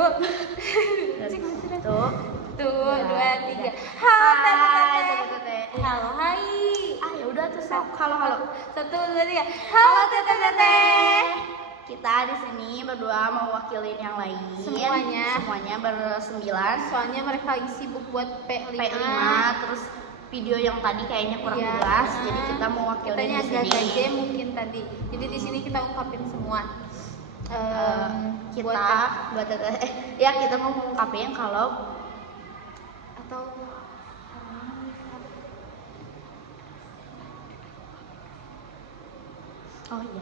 dulu. Tuh, Dua, tiga. Halo Teteh. Halo, hai. Ya udah tuh sok. Halo. 1, 2, 3. Halo teteh. Kita di sini berdua mau wakilin yang lain. Semuanya ber-9. Soalnya mereka lagi sibuk buat P5. Terus video yang tadi kayaknya kurang jelas, jadi kita mau wakilin di sini. Agak gaje mungkin tadi. Jadi di sini kita ungkapin semua. Buat teteh. Ya kita mau ungkapin kalau atau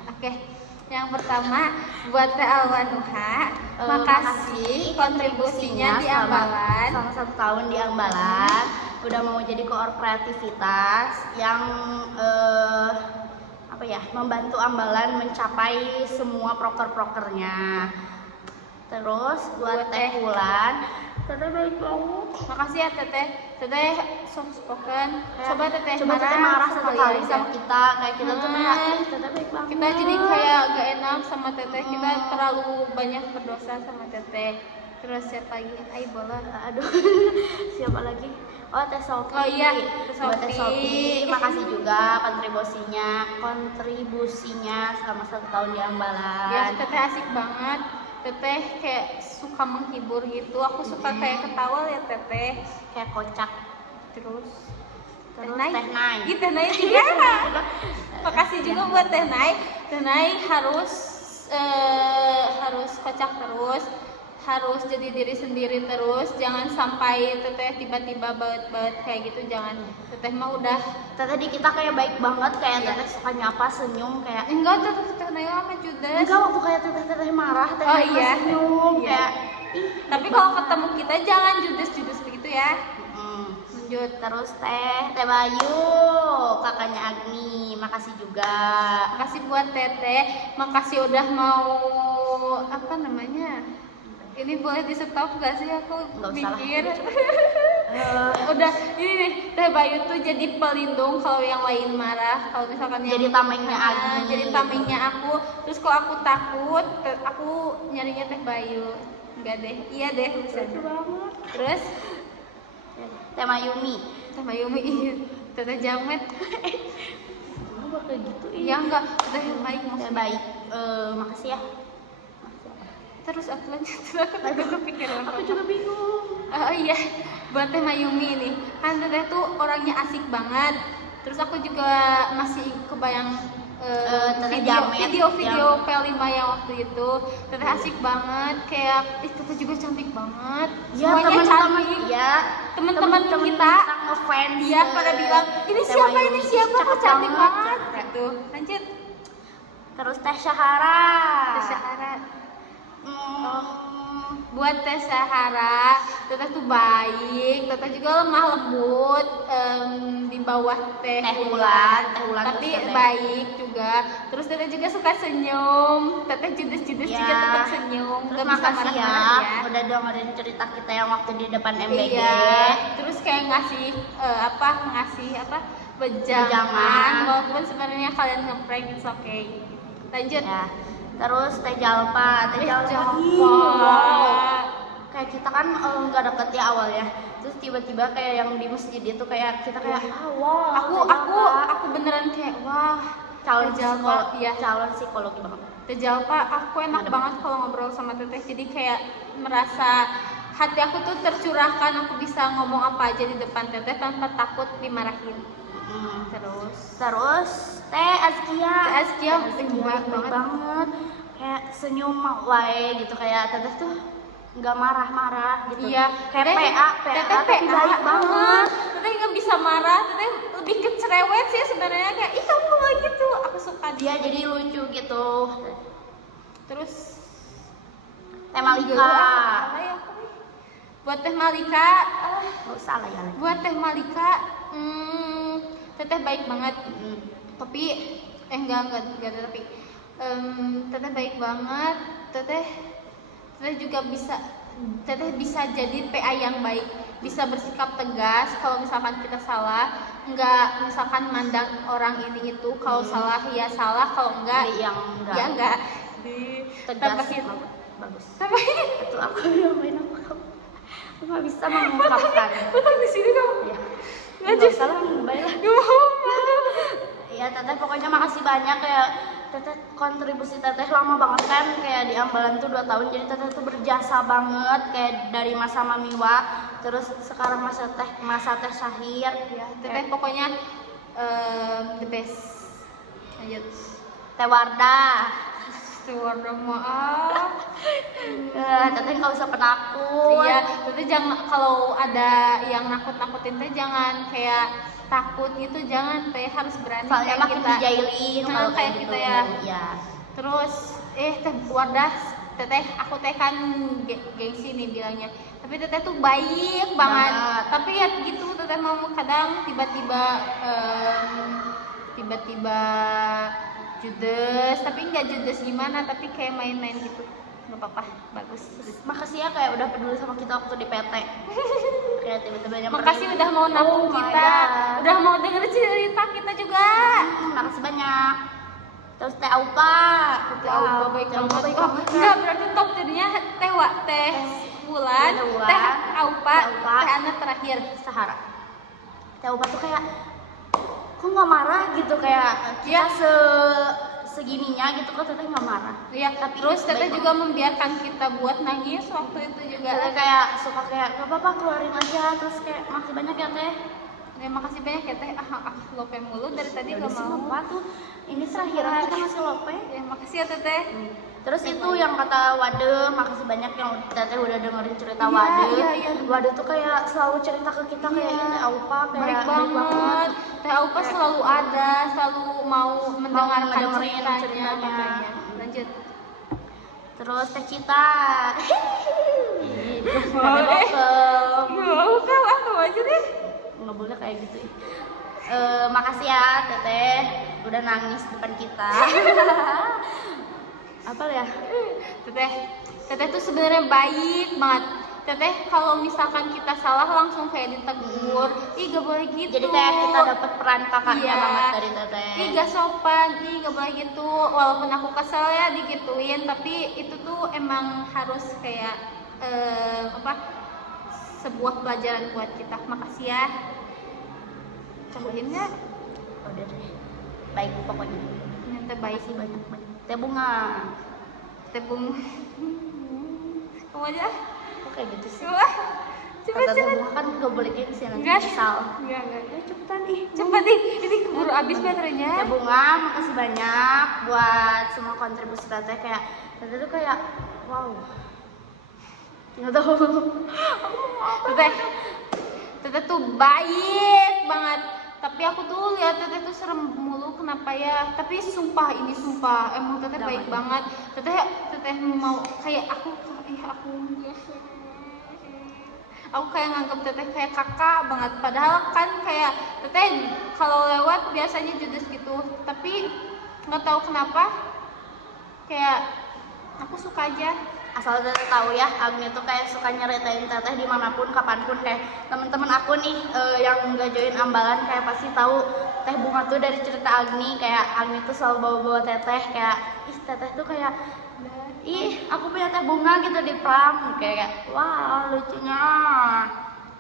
Oke. Yang pertama buat Teh Alwanuha, makasih kontribusinya di Ambalan. Selama 1 tahun di Ambalan, udah mau jadi koor kreativitas yang membantu Ambalan mencapai semua proker-prokernya. Terus buat Teh Wulan, Teteh baik banget. Makasih ya Teteh soft spoken. Coba Teteh marah sekali sama kita, kayak kita tuh kayak Teteh baik banget. Kita jadi kayak gak enak sama Teteh, kita terlalu banyak berdosa sama Teteh. Terus siapa lagi? Bola. Aduh, siapa lagi? Teh Sofi. Oh iya, Buat Teh Sofi, makasih juga kontribusinya selama 1 tahun di Ambalan. Ya, Teteh asik banget. Teteh kayak suka menghibur gitu. Aku suka kayak ketawa ya Teteh, kayak kocak. Terus Teh Nai. Teh Nai juga. Makasih juga buat Teh Nai. Teh Nai harus kocak terus. Harus jadi diri sendiri terus, jangan sampai Teteh tiba-tiba baut-baut kayak gitu, jangan. Teteh mah udah, Teteh di kita kayak baik banget, kayak Teteh suka nyapa, senyum kayak enggak Teteh Naya sama judes. Enggak, waktu kayak Teteh marah, Teteh senyum kayak tapi kalau ketemu kita jangan judes begitu ya. Lanjut. Terus Teh Bayu, kakaknya Agni, makasih juga. Makasih buat Teteh, makasih udah mau ini boleh di stop gak sih, aku pikir udah ini nih, Teh Bayu tuh jadi pelindung kalau yang lain marah, kalau misalkan jadi tamengnya Agni, jadi tamengnya aku. Terus kalau aku takut, aku nyarinya Teh Bayu. Enggak deh, iya deh, bisa banget. Terus Teh Mayumi, iya. Teteh Jamet enggak kayak gitu ya, enggak, Teh baik maksudnya. Teh baik, makasih ya. Terus aku lanjut, aku kepikiran. Aku juga bingung. Oh iya, buat Teh Mayumi nih, kan Teteh tuh orangnya asik banget. Terus aku juga masih kebayang video P5 yang waktu itu. Teteh asik banget, kayak Teteh juga cantik banget. Ya, semuanya cantik. Ya, teman-teman kita ngefans. Dia pada bilang, ini siapa kok cantik banget gitu. Lanjut. Terus Teh Syahara. Buat Teh Syahara, Teteh tuh baik, Teteh juga lemah lembut di bawah Teh Wulan, tapi baik juga. Terus Teteh juga suka senyum, Teteh judes juga tetap senyum. Terus makasih ya, udah dengerin cerita kita yang waktu di depan MBG. Terus kayak ngasih wejangan, walaupun sebenarnya kalian ngeprank, it's okay. Lanjut ya. Terus Teh Jalpa. Wow. Kayak kita kan nggak deket ya awalnya. Terus tiba-tiba kayak yang di masjid itu kayak kita kayak aku beneran kayak wah, calon psikologi banget. Teh Jalpa, aku enak banget kalau ngobrol sama Teteh. Jadi kayak merasa hati aku tuh tercurahkan, aku bisa ngomong apa aja di depan Teteh tanpa takut dimarahin. Terus Teh Azkia baik banget, kayak senyum wae gitu, kayak Teteh tuh nggak marah-marah gitu. Iya, kayak PA tapi baik banget. Teteh nggak bisa marah, Teteh lebih ke cerewet sih sebenarnya, kayak ih kamu nggak gitu, aku suka dia jadi lucu gitu. Terus Teh Malika. Buat Teh Malika, buat Teh Malika, Teteh baik banget. Tapi tapi Teteh baik banget. Teteh juga Teteh bisa jadi PA yang baik, bisa bersikap tegas kalau misalkan kita salah, enggak misalkan mandang orang ini itu, kalau salah ya salah, kalau enggak ya enggak. Tegas. bagus. Tapi Itu aku nambahin apa kamu? Aku nggak bisa mengungkapkan. betul di sini kamu. Ya. Nggak Nggak usah lah, baiklah. Gak mau. Ya teteh pokoknya makasih banyak kayak teteh kontribusi teteh lama banget kan kayak di Ambalan tuh 2 tahun, jadi teteh tuh berjasa banget kayak dari masa Mamiwa terus sekarang masa teh Syahir Ya, teteh pokoknya the best. Lanjut. Teh Wardah. Warna maaf. Teteh nggak usah penakut. Iya, teteh jangan kalau ada yang nakut-nakutin teh jangan kayak takut gitu, jangan teh, harus berani Soalnya kayak makin kita. dijailin Nah, kalau kayak gitu. kita ya. Iya. Terus teh Wardah, teteh aku teh kan gengsi nih bilangnya. Tapi teteh tuh baik banget. Banget. Tapi ya gitu teteh mau kadang tiba-tiba judes, tapi nggak judes gimana, tapi kayak main-main gitu. Nggak apa-apa, bagus. Makasih ya kayak udah peduli sama kita waktu di PT. Kayak tiba-tiba nyamperin. Makasih udah mau nampung Oh my kita, God. udah mau denger cerita kita juga. Makasih banyak. Terus Teh Aupa. Teh Aupa baik Teh Aupa banget. baik Oh, banget. enggak, berarti top jadinya teh Wulan, Teh Wulan, teh Aupa, Teh Aupa, teh Ana terakhir. Sahara. Teh Aupa tuh kayak kok nggak marah gitu kayak kita segininya gitu kok teteh nggak marah. Iya, Tapi terus teteh baik juga membiarkan kita buat nangis waktu itu juga. Teteh kayak suka kayak nggak apa-apa keluarin aja terus kayak makasih banyak ya teh. Ya, makasih banyak ya teh. Lope mulu dari tadi Udah gak sih, mau. apa tuh ini terakhir kita ngasih lope. Ya, makasih ya teteh. Terus itu yang kata Wade, makasih banyak yang teteh udah dengerin cerita Iya, Wade. iya. Wade tuh kayak selalu cerita ke kita kayak Iya. ini Aupa kayak Baik banget. Teh Aupa selalu ada, selalu mau mendengarkan ngedengerin ceritanya. ceritanya. Makanya. Lanjut. Terus Teh Cita. Mau kalah apa aja deh. Nggak boleh kayak gitu. Makasih ya Teteh udah nangis depan kita. Apa ya? Teteh tuh sebenarnya baik banget. Teteh kalau misalkan kita salah langsung kayak ditegur. Ih, gak boleh gitu. Jadi kayak kita dapat peran kakaknya Iya. banget dari Teteh. Ih, gak sopan. Ih, gak boleh gitu. Walaupun aku kesel ya digituin, tapi itu tuh emang harus kayak sebuah pelajaran buat kita. Makasih ya. Cobain ya. Udah deh. Baik pokoknya. Ternyata baik sih banyak. Teh Bunga. Tebung. Kamu aja. Kok kayak gitu sih? Wah, Kata Teh cepet. Bunga kan gak boleh gengsi nanti Enggak. nyesal. Enggak. Ya cepetan nih. Cepet nih, ini keburu habis baterainya. Teh Bunga, makasih banyak buat semua kontribusi Teteh kayak Teteh tuh kayak wow. Nggak tahu. Teteh tuh baik banget. Tapi aku tuh lihat Teteh tuh serem mulu, kenapa ya? Tapi sumpah emang Teteh baik banget. Teteh mau kayak aku kayak nganggap Teteh kayak kakak banget. Padahal kan kayak Teteh kalau lewat biasanya judes gitu. Tapi nggak tahu kenapa kayak aku suka aja. Asal Teteh tahu ya, Agni tuh kayak suka nyeritain Teteh dimanapun, kapanpun. Kayak temen-temen aku nih yang nggak join Ambalan kayak pasti tahu Teh Bunga tuh dari cerita Agni. Kayak Agni tuh selalu bawa-bawa Teteh kayak Teteh tuh kayak aku punya Teh Bunga gitu di pram kayak wah lucunya.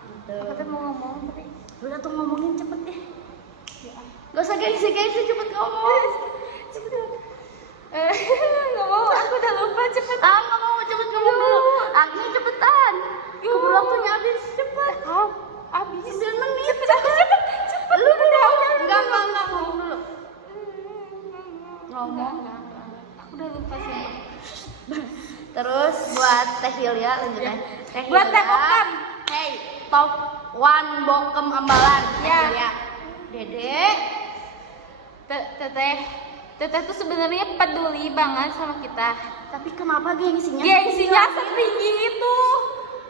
Gitu. Teteh mau ngomong tapi Udah tuh ngomongin cepet deh. Gak usah gengsi cepet ngomong. nggak mau, aku udah lupa, cepet. Nggak mau cepet ngomong dulu. Agni cepetan. Keburu waktunya habis cepet. Abis 9 menit. cepet. Lu udah enggak ngomong dulu. Ngomong. Aku udah lupa sih. Terus buat Teh Hilya lanjut ya. Buat Teh Bokem. Hey, top 1 Bokem Ambalan. Teh Ya. Hilya. Dede. Teteh tuh sebenarnya peduli banget sama kita. Tapi kenapa gengsinya? Gengsinya setinggi itu.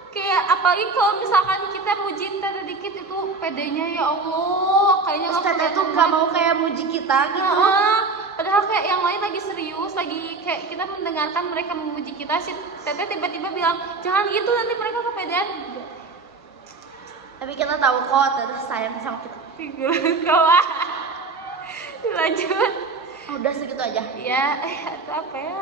Kayak apalagi kalau misalkan kita muji Teteh dikit itu pedenya ya Allah. Kayaknya Terus nggak Teteh tuh pernah. gak mau kayak muji kita gitu. Padahal kayak yang lain lagi serius, lagi kayak kita mendengarkan mereka memuji kita, si Teteh tiba-tiba bilang jangan gitu nanti mereka kepedean. Tapi kita tahu kok Teteh sayang sama kita. Kawan. Lanjut. Udah segitu aja. Ya, itu apa ya?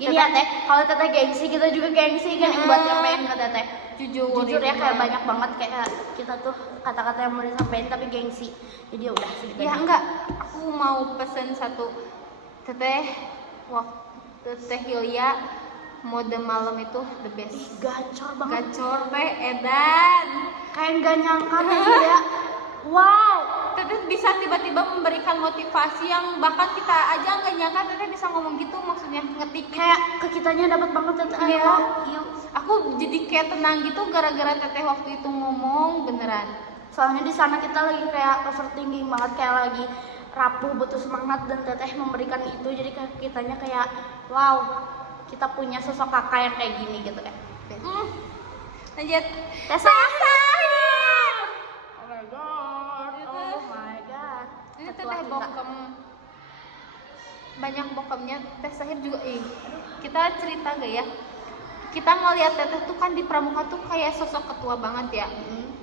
Gini ya teh, kalau teteh gengsi kita juga gengsi kan buat nyampein ke teteh. Jujur ya kayak banyak banget kayak kita tuh kata-kata yang mau disampaikan tapi gengsi. Jadi ya udah segitu. Ya aja. enggak, aku mau pesen satu. Teteh waktu Teh Hilya mode malam itu the best. Gacor banget. Gacor teh edan. Kayak nggak nyangka teh ya. Wow. Teteh bisa tiba-tiba memberikan motivasi yang bahkan kita aja nggak nyangka teteh bisa ngomong gitu, maksudnya ngetik Kayak ke kitanya dapat banget teteh. Iya. Yuk. Aku jadi kayak tenang gitu gara-gara teteh waktu itu ngomong beneran. Soalnya di sana kita lagi kayak overthinking banget, kayak lagi rapuh, butuh semangat, dan teteh memberikan itu. Jadi kayak kitanya kayak wow, kita punya sosok kakak yang kayak gini gitu kan. Lanjut. Tessa. Ini teteh bokem, banyak bokemnya. Teh Sahir juga kita cerita gak ya, kita ngeliat teteh tuh kan di pramuka tuh kayak sosok ketua banget ya,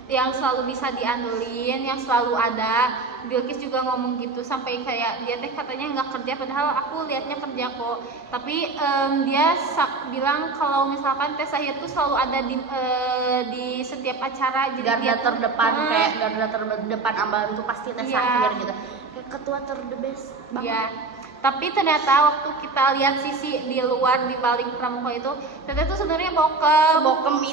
yang selalu bisa diandelin, yang selalu ada. Bilkis juga ngomong gitu, sampai kayak dia teh katanya nggak kerja, padahal aku liatnya kerja kok. Tapi dia bilang kalau misalkan Teh Sahir tuh selalu ada di setiap acara. Jadi Garda dia terdepan, kayak garda terdepan ambalan tuh pasti Teh Sahir gitu. Kayak ketua the best banget. Iya. Tapi ternyata waktu kita lihat sisi di luar, di balik pramuka itu, Teteh tuh sebenarnya Sebokem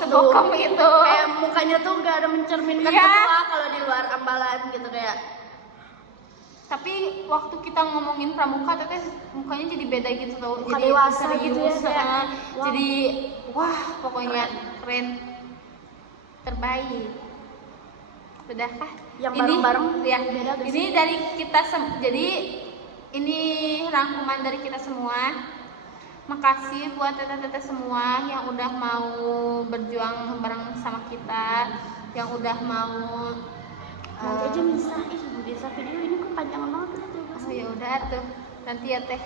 itu. Kayak mukanya tuh nggak ada mencerminkan Iya. ketua kalau di luar ambalan gitu kayak. Tapi waktu kita ngomongin pramuka, Teteh mukanya jadi beda gitu tau. Muka Jadi dewasa serius, gitu ya, kayak, wow. Jadi wah pokoknya keren. Terbaik. Sudahkah? Yang bareng-bareng ya. beda gak Ini dari kita jadi ini rangkuman dari kita semua. Makasih buat teteh-teteh semua yang udah mau berjuang bareng sama kita, yang udah mau nanti aja bisa video ini kepanjangan banget tuh. Oh ya udah tuh, nanti ya Teh.